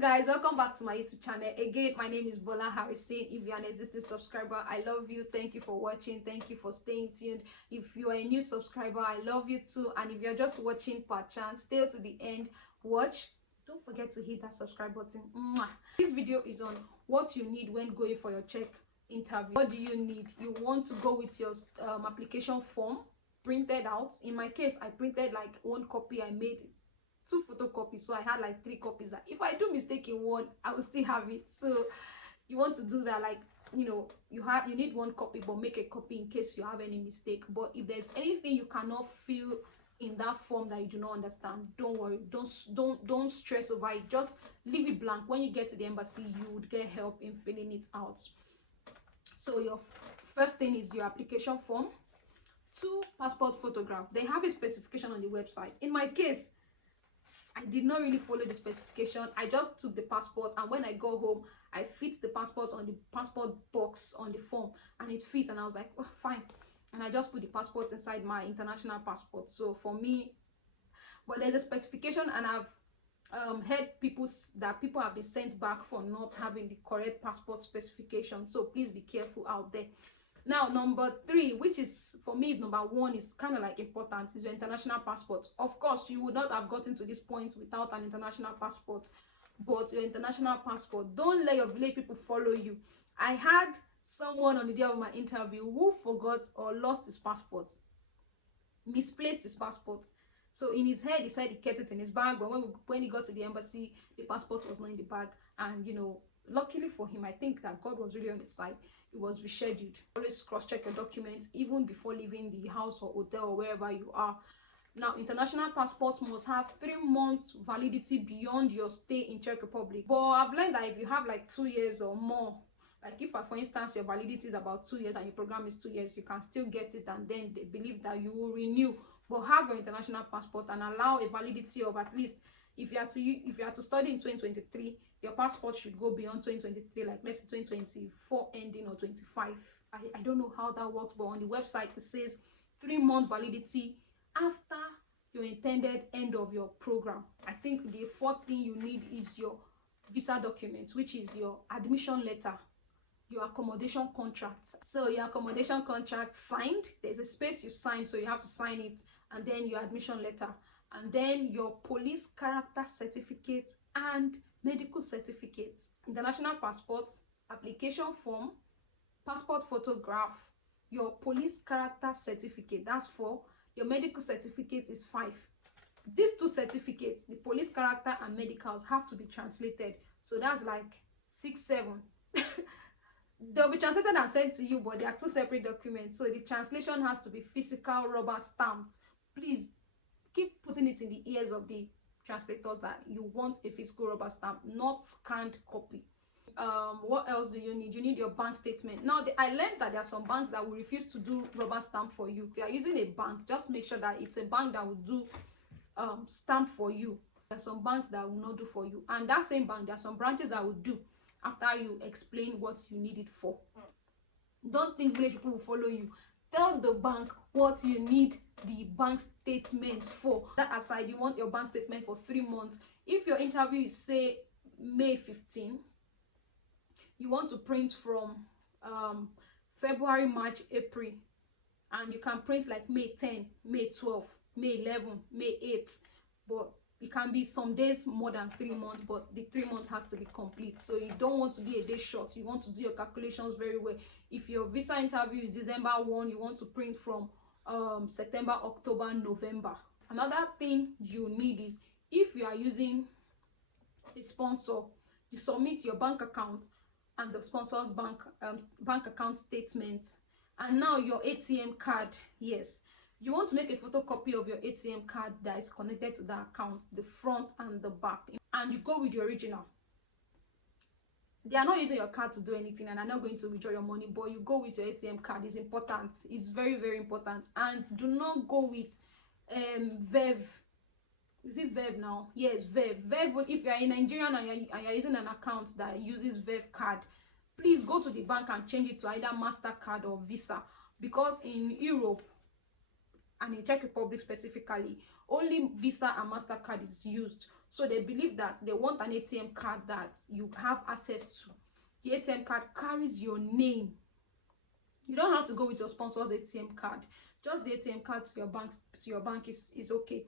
Hello guys, welcome back to my YouTube channel. Again, my name is Bola Harrison. If you're an existing subscriber, I love you. Thank you for watching. Thank you for staying tuned. If you are a new subscriber, I love you too. And if you're just watching per chance, stay to the end, watch. Don't forget to hit that subscribe button. Mwah. This video is on what you need when going for your Czech interview. What do you need? You want to go with your application form printed out. In my case, I printed like one copy. I made 2 photocopies, so I had like 3 copies that if I do mistake in one, I will still have it. So you want to do that, like, you know, you need 1 copy, but make a copy in case you have any mistake. But if there's anything you cannot fill in that form that you do not understand, don't worry, don't stress over it. Just leave it blank. When you get to the embassy, you would get help in filling it out. So your first thing is your application form, 2 passport photographs. They have a specification on the website. In my case, I did not really follow the specification. I just took the passport, and when I go home, I fit the passport on the passport box on the form, and it fits, and I was like, oh, fine. And I just put the passport inside my international passport. So for me, but there's a specification, and I've heard people have been sent back for not having the correct passport specification. So please be careful out there. Now, number 3, which is for me is number 1, is kind of like important, is your international passport. Of course, you would not have gotten to this point without an international passport, but your international passport, don't let your village people follow you. I had someone on the day of my interview who forgot or lost his passport, misplaced his passport. So in his head, he said he kept it in his bag, but when he got to the embassy, the passport was not in the bag. And you know, luckily for him, I think that God was really on his side. It was rescheduled. Always cross-check your documents even before leaving the house or hotel or wherever you are. Now, international passports must have 3 months validity beyond your stay in Czech Republic. But I've learned that if you have like 2 years or more, like if for instance your validity is about 2 years and your program is 2 years, you can still get it, and then they believe that you will renew. But have your international passport and allow a validity of at least, if you are to study in 2023, your passport should go beyond 2023, like let's say 2024 ending or 25. I don't know how that works, but on the website it says 3-month validity after your intended end of your program. I think the 4th thing you need is your visa documents, which is your admission letter, your accommodation contract. So your accommodation contract signed, there's a space you sign, so you have to sign it, and then your admission letter, and then your police character certificate and medical certificates, international passports, application form, passport photograph, your police character certificate, that's 4, your medical certificate is 5. These 2 certificates, the police character and medicals, have to be translated, so that's like 6, 7. They'll be translated and sent to you, but they are 2 separate documents, so the translation has to be physical, rubber stamped. Please keep putting it in the ears of the translators that you want a physical rubber stamp, not scanned copy. What else do you need? You need your bank statement. Now, I learned that there are some banks that will refuse to do rubber stamp for you. If you are using a bank, just make sure that it's a bank that will do stamp for you. There are some banks that will not do for you, and that same bank, there are some branches that will do after you explain what you need it for. Don't think village people will follow you. Tell the bank what you need the bank statement for. That aside, you want your bank statement for 3 months. If your interview is say May 15, you want to print from February, March, April, and you can print like May 10, May 12, May 11, May 8, but it can be some days more than 3 months, but the 3 months has to be complete. So you don't want to be a day short. You want to do your calculations very well. If your visa interview is December 1, you want to print from September, October, November. Another thing you need is, if you are using a sponsor, you submit your bank account and the sponsor's bank account statement, and now your ATM card. Yes, you want to make a photocopy of your ATM card that is connected to that account, the front and the back, and you go with the original. They are not using your card to do anything, and are not going to withdraw your money, but you go with your ATM card. It's important. It's very, very important. And do not go with Vev. Is it Vev now? Yes, Vev. Vev, if you are in Nigerian and you're using an account that uses Vev card, please go to the bank and change it to either MasterCard or Visa, because in Europe and in Czech Republic specifically, only Visa and MasterCard is used. So they believe that they want an ATM card that you have access to. The ATM card carries your name. You don't have to go with your sponsor's ATM card. Just the ATM card to your bank is okay.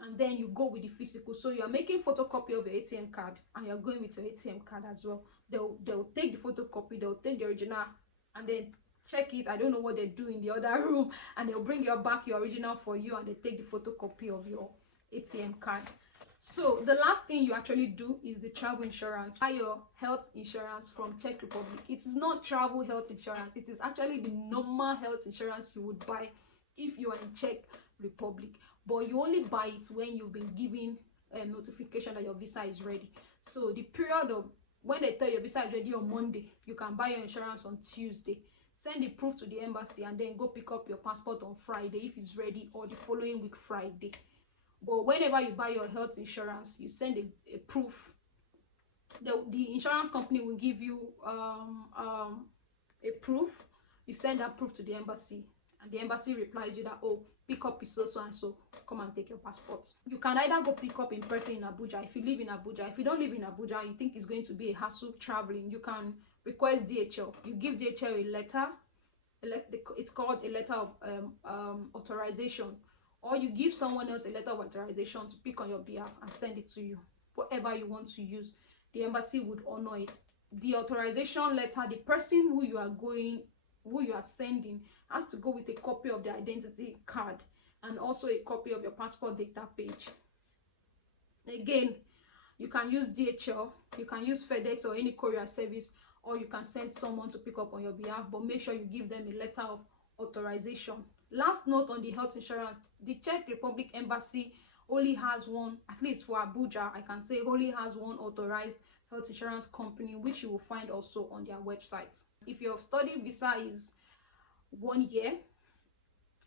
And then you go with the physical. So you're making photocopy of your ATM card and you're going with your ATM card as well. They'll take the photocopy, they'll take the original and then check it. I don't know what they do in the other room, and they'll bring your original for you, and they take the photocopy of your ATM card. So the last thing you actually do is the travel insurance. Buy your health insurance from Czech Republic. It is not travel health insurance. It is actually the normal health insurance you would buy if you are in Czech Republic. But you only buy it when you've been given a notification that your visa is ready. So the period of when they tell your visa is ready on Monday, you can buy your insurance on Tuesday. Send the proof to the embassy and then go pick up your passport on Friday if it's ready, or the following week Friday. But whenever you buy your health insurance, you send a proof. The insurance company will give you a proof. You send that proof to the embassy, and the embassy replies you that, oh, pick up is so and so, come and take your passport. You can either go pick up in person in Abuja if you live in Abuja. If you don't live in Abuja, you think it's going to be a hassle traveling, you can request DHL. You give DHL a letter. It's called a letter of authorization, or you give someone else a letter of authorization to pick on your behalf and send it to you. Whatever you want to use, the embassy would honor it. The authorization letter, the person who you are sending has to go with a copy of the identity card and also a copy of your passport data page. Again, you can use DHL, you can use FedEx or any courier service, or you can send someone to pick up on your behalf, but make sure you give them a letter of authorization. Last note on the health insurance, the Czech Republic Embassy only has one, at least for Abuja, I can say only has one authorized health insurance company, which you will find also on their website. If your study visa is 1 year,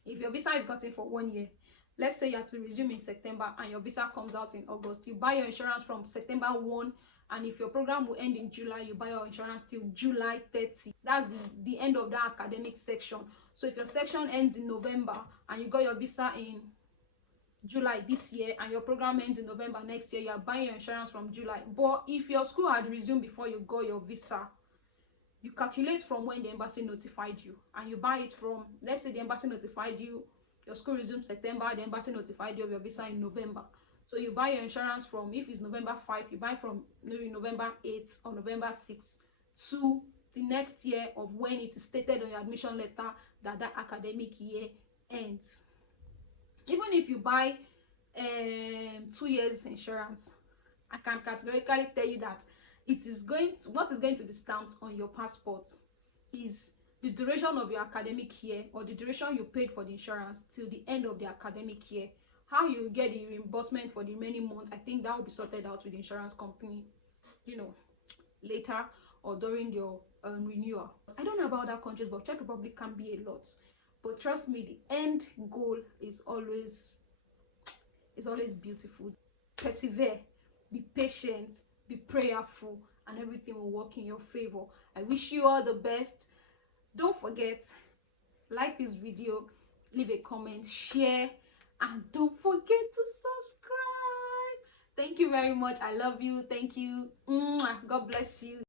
if your visa is gotten for 1 year, let's say you have to resume in September and your visa comes out in August, you buy your insurance from September 1, and if your program will end in July, you buy your insurance till July 30. That's the end of that academic section. So if your section ends in November and you got your visa in July this year and your program ends in November next year, you are buying your insurance from July. But if your school had resumed before you got your visa, you calculate from when the embassy notified you, and you buy it from, let's say the embassy notified you, your school resumes September, the embassy notified you of your visa in November. So you buy your insurance from, if it's November 5, you buy from maybe November 8 or November 6 to the next year of when it is stated on your admission letter that that academic year ends. Even if you buy 2 years insurance, I can categorically tell you that what is going to be stamped on your passport is the duration of your academic year, or the duration you paid for the insurance till the end of the academic year. How you get the reimbursement for the remaining months, I think that will be sorted out with the insurance company, later or during your renewal. I don't know about other countries, but Czech Republic can be a lot. But trust me, the end goal is always beautiful. Persevere, be patient, be prayerful, and everything will work in your favor. I wish you all the best. Don't forget, like this video, leave a comment, share, and don't forget to subscribe. Thank you very much. I love you. Thank you. God bless you.